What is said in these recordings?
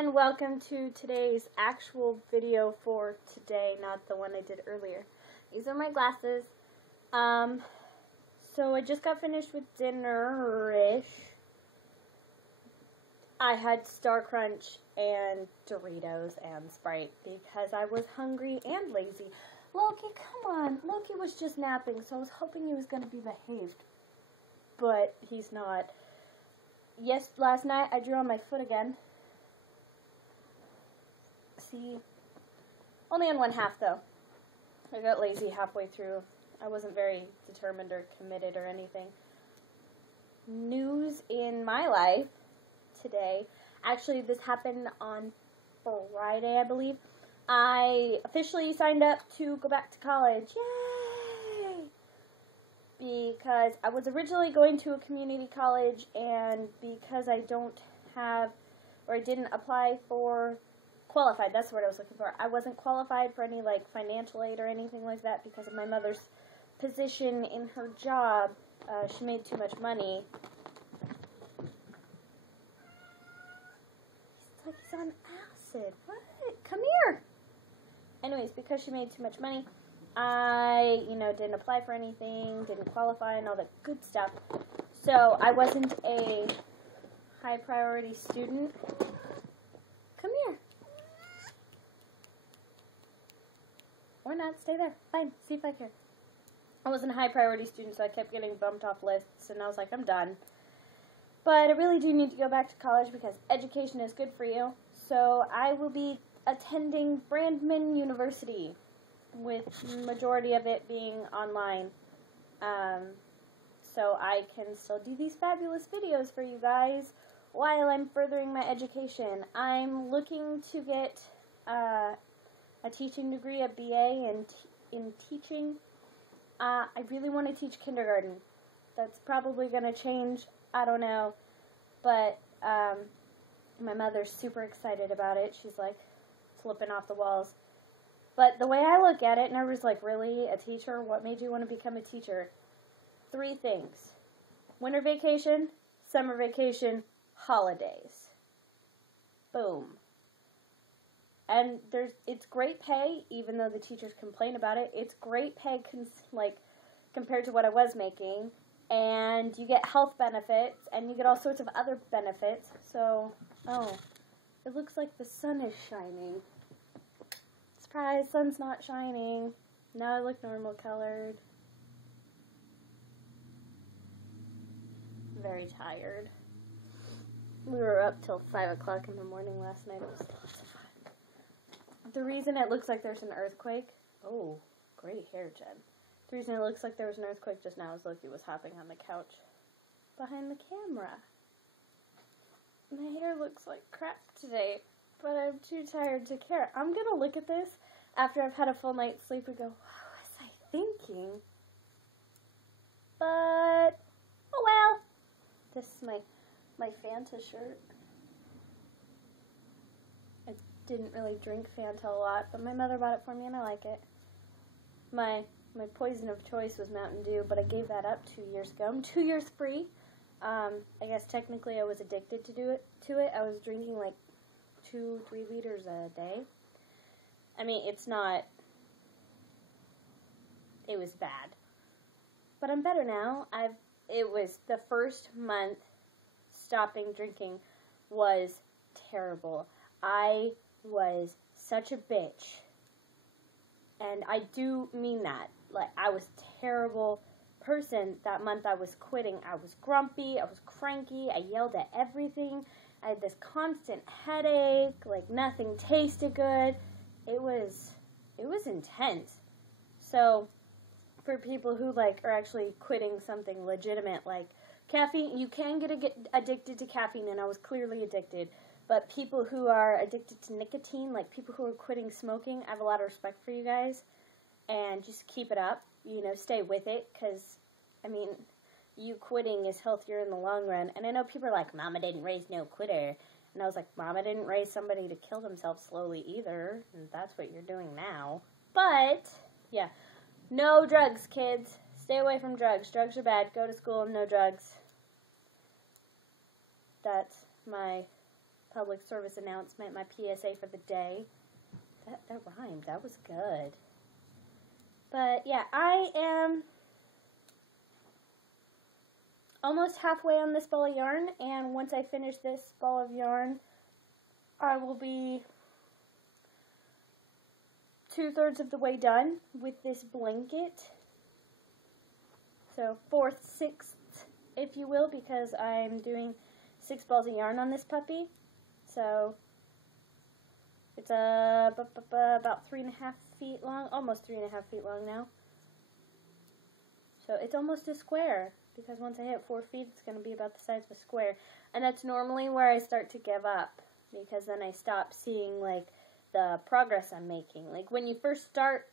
and welcome to today's actual video for today, not the one I did earlier. These are my glasses. So I just got finished with dinner-ish. I had Star Crunch and Doritos and Sprite because I was hungry and lazy. Loki, come on. Loki was just napping, so I was hoping he was going to be behaved. But he's not. Yes, last night I drew on my foot again. See? Only on one half, though. I got lazy halfway through. I wasn't very determined or committed or anything. News in my life today. Actually, this happened on Friday, I believe. I officially signed up to go back to college. Yay! Because I was originally going to a community college, and because I don't have, or I didn't apply for, qualified, that's the word I was looking for. I wasn't qualified for any, like, financial aid or anything like that because of my mother's position in her job. She made too much money. It's like he's on acid. What? Come here! Anyways, because she made too much money, I, didn't apply for anything, didn't qualify, and all that good stuff. So, I wasn't a high priority student. Come here. Or not, stay there. Fine, see if I care. I wasn't a high priority student, so I kept getting bumped off lists, and I was like, I'm done. But I really do need to go back to college because education is good for you. So I will be attending Brandman University, with the majority of it being online. So I can still do these fabulous videos for you guys while I'm furthering my education. I'm looking to get a teaching degree, a BA in teaching. I really want to teach kindergarten. That's probably going to change. I don't know. But my mother's super excited about it. She's like flipping off the walls. But the way I look at it, and everyone's like, really? A teacher? What made you want to become a teacher? 3 things. Winter vacation, summer vacation, holidays. Boom. And it's great pay, even though the teachers complain about it. It's great pay, compared to what I was making. And you get health benefits, and you get all sorts of other benefits. So, it looks like the sun is shining. Surprise, sun's not shining. Now I look normal colored. Very tired. We were up till 5 o'clock in the morning last night. It was lots of fun. The reason it looks like there's an earthquake. Oh, great hair, Jen. The reason it looks like there was an earthquake just now is Loki was hopping on the couch behind the camera. My hair looks like crap today, but I'm too tired to care. I'm going to look at this after I've had a full night's sleep and go, what was I thinking? But, oh well. This is my Fanta shirt. I didn't really drink Fanta a lot, but my mother bought it for me and I like it. My poison of choice was Mountain Dew, but I gave that up 2 years ago. I'm 2 years free. I guess technically I was addicted to it. I was drinking like 2-3 liters a day. I mean, it was bad. But I'm better now. It was the first month stopping drinking was terrible. I was such a bitch. And I do mean that. Like, I was a terrible person that month I was quitting. I was grumpy, I was cranky, I yelled at everything. I had this constant headache, like nothing tasted good. It was intense. So, for people who are actually quitting something legitimate, like caffeine, you can get addicted to caffeine, and I was clearly addicted. But people who are addicted to nicotine, like people who are quitting smoking, I have a lot of respect for you guys. And just keep it up, stay with it, because, you quitting is healthier in the long run. And I know people are like, Mama didn't raise no quitter. And I was like, Mama didn't raise somebody to kill themselves slowly either. And that's what you're doing now. But, yeah, no drugs, kids. Stay away from drugs. Drugs are bad. Go to school, no drugs. That's my public service announcement, my PSA for the day. That rhymed. That was good. But yeah, I am almost halfway on this ball of yarn, and once I finish this ball of yarn, I will be 2/3 of the way done with this blanket. So 4th, 6th, if you will, because I'm doing 6 balls of yarn on this puppy. So it's about 3.5 feet long, almost 3.5 feet long now. So it's almost a square, because once I hit 4 feet, it's going to be about the size of a square. And that's normally where I start to give up, because then I stop seeing, like, the progress I'm making. Like, when you first start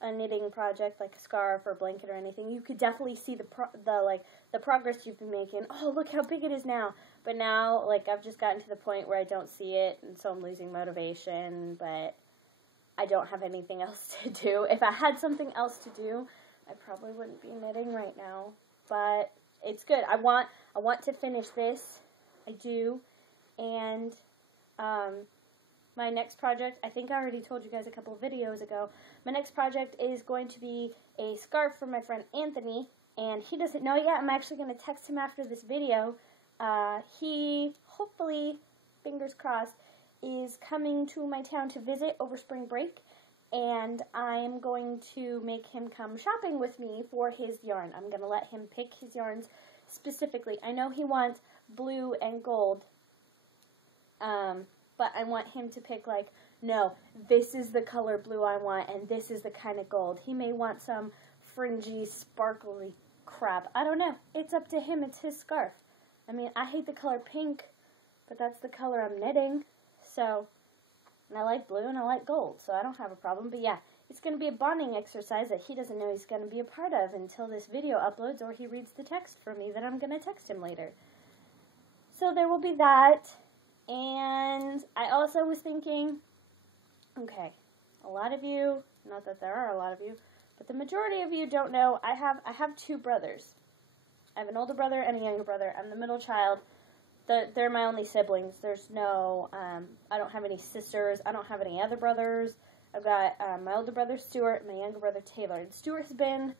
a knitting project, like a scarf or a blanket or anything, you could definitely see the progress you've been making. Oh, look how big it is now. But now, like, I've just gotten to the point where I don't see it, and so I'm losing motivation, but I don't have anything else to do. If I had something else to do, I probably wouldn't be knitting right now. But it's good. I want to finish this. I do. And my next project, I think I already told you guys a couple of videos ago, my next project is going to be a scarf for my friend Anthony, and he doesn't know yet. I'm actually going to text him after this video. He, hopefully, fingers crossed, is coming to my town to visit over spring break, and I'm going to make him come shopping with me for his yarn. I'm going to let him pick his yarns specifically. I know he wants blue and gold, but I want him to pick, like, no, this is the color blue I want, and this is the kind of gold. He may want some fringy, sparkly crap. I don't know. It's up to him. It's his scarf. I mean, I hate the color pink, but that's the color I'm knitting. So, and I like blue and I like gold, so I don't have a problem. But yeah, it's going to be a bonding exercise that he doesn't know he's going to be a part of until this video uploads or he reads the text for me that I'm going to text him later. So there will be that. And I also was thinking, okay, a lot of you, not that there are a lot of you, but the majority of you don't know, I have 2 brothers. I have an older brother and a younger brother. I'm the middle child. They're my only siblings. There's no, I don't have any sisters. I don't have any other brothers. I've got my older brother Stuart and my younger brother Taylor. And Stuart has been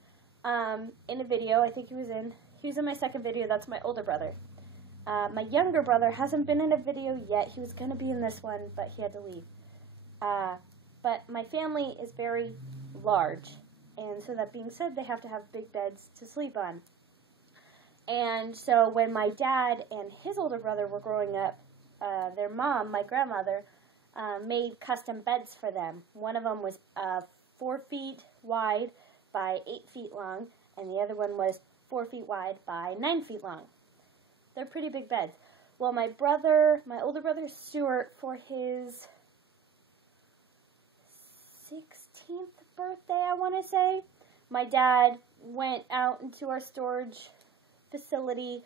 in a video. I think he was in my second video. That's my older brother. My younger brother hasn't been in a video yet. He was going to be in this one, but he had to leave. But my family is very large. And so that being said, they have to have big beds to sleep on. And so when my dad and his older brother were growing up, their mom, my grandmother, made custom beds for them. One of them was 4 feet wide by 8 feet long, and the other one was 4 feet wide by 9 feet long. They're pretty big beds. Well, my older brother Stuart, for his 16th birthday, I want to say, my dad went out into our storage facility,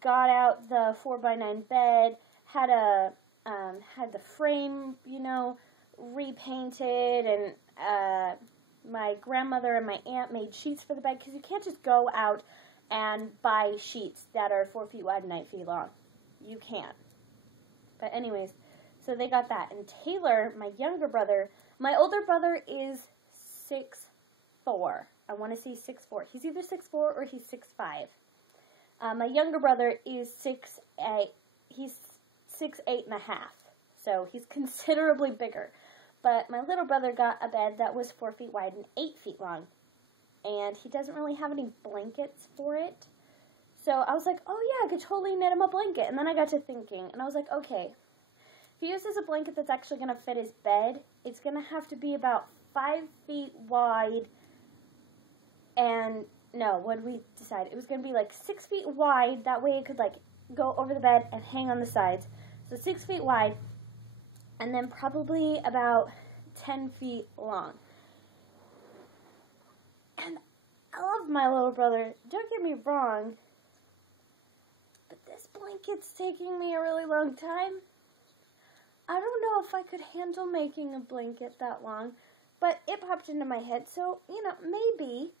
got out the 4x9 bed, had the frame, repainted, and my grandmother and my aunt made sheets for the bed, because you can't just go out and buy sheets that are 4 feet wide and 9 feet long. You can't. But anyways, so they got that. And Taylor, my younger brother, my older brother is 6'4". I want to say 6'4". He's either 6'4" or he's 6'5". My younger brother is 6'8". He's 6'8.5". So he's considerably bigger. But my little brother got a bed that was 4 feet wide and 8 feet long. And he doesn't really have any blankets for it. So I was like, oh yeah, I could totally knit him a blanket. And then I got to thinking, and I was like, okay, if he uses a blanket that's actually going to fit his bed, it's going to have to be about 5 feet wide. And no, what did we decide? It was going to be like 6 feet wide. That way it could like go over the bed and hang on the sides. So 6 feet wide, and then probably about 10 feet long. And I love my little brother, don't get me wrong, but this blanket's taking me a really long time. I don't know if I could handle making a blanket that long, but it popped into my head, so, maybe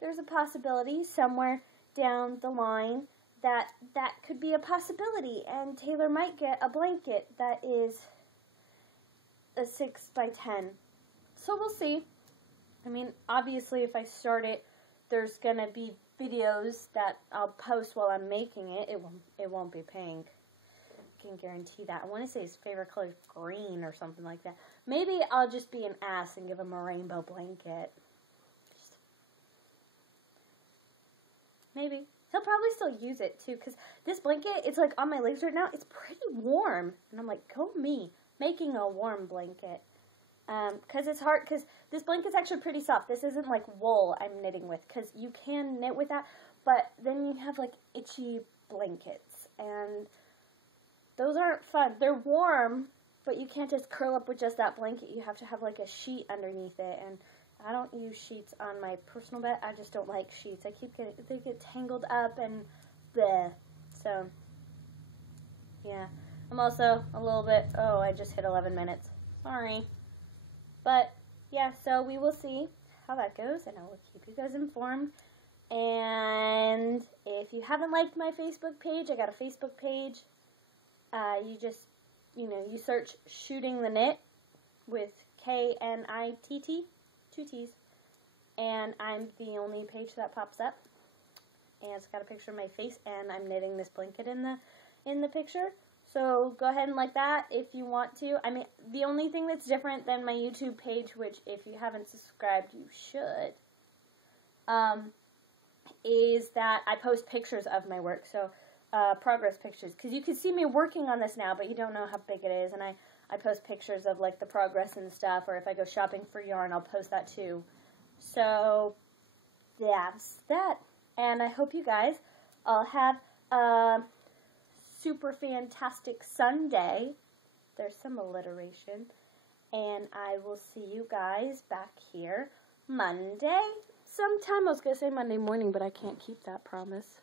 there's a possibility somewhere down the line that could be a possibility, and Taylor might get a blanket that is a 6 by 10. So we'll see. I mean, obviously, if I start it, there's gonna be videos that I'll post while I'm making it. It won't be pink. I can guarantee that. I want to say his favorite color is green or something like that. Maybe I'll just be an ass and give him a rainbow blanket. Maybe. He'll probably still use it, too, because this blanket, it's, like, on my legs right now. It's pretty warm. And I'm like, go me, making a warm blanket. Because it's hard, because this blanket's actually pretty soft. This isn't, like, wool I'm knitting with, because you can knit with that, but then you have, like, itchy blankets, and those aren't fun. They're warm, but you can't just curl up with just that blanket. You have to have, like, a sheet underneath it, and I don't use sheets on my personal bed. I just don't like sheets. They get tangled up and bleh. So, yeah. I'm also a little bit, oh, I just hit 11 minutes. Sorry. But, yeah, so we will see how that goes, and I will keep you guys informed. And if you haven't liked my Facebook page, I got a Facebook page. You just, you search Shooting the Knit with Knitt. 2 T's, and I'm the only page that pops up, and it's got a picture of my face, and I'm knitting this blanket in the picture. So go ahead and like that if you want to. I mean, the only thing that's different than my YouTube page, which if you haven't subscribed, you should, is that I post pictures of my work. So progress pictures, because you can see me working on this now, but you don't know how big it is, and I post pictures of, like, the progress and stuff, or if I go shopping for yarn, I'll post that too. So, that's that. And I hope you guys all have a super fantastic Sunday. There's some alliteration. And I will see you guys back here Monday sometime. I was going to say Monday morning, but I can't keep that promise.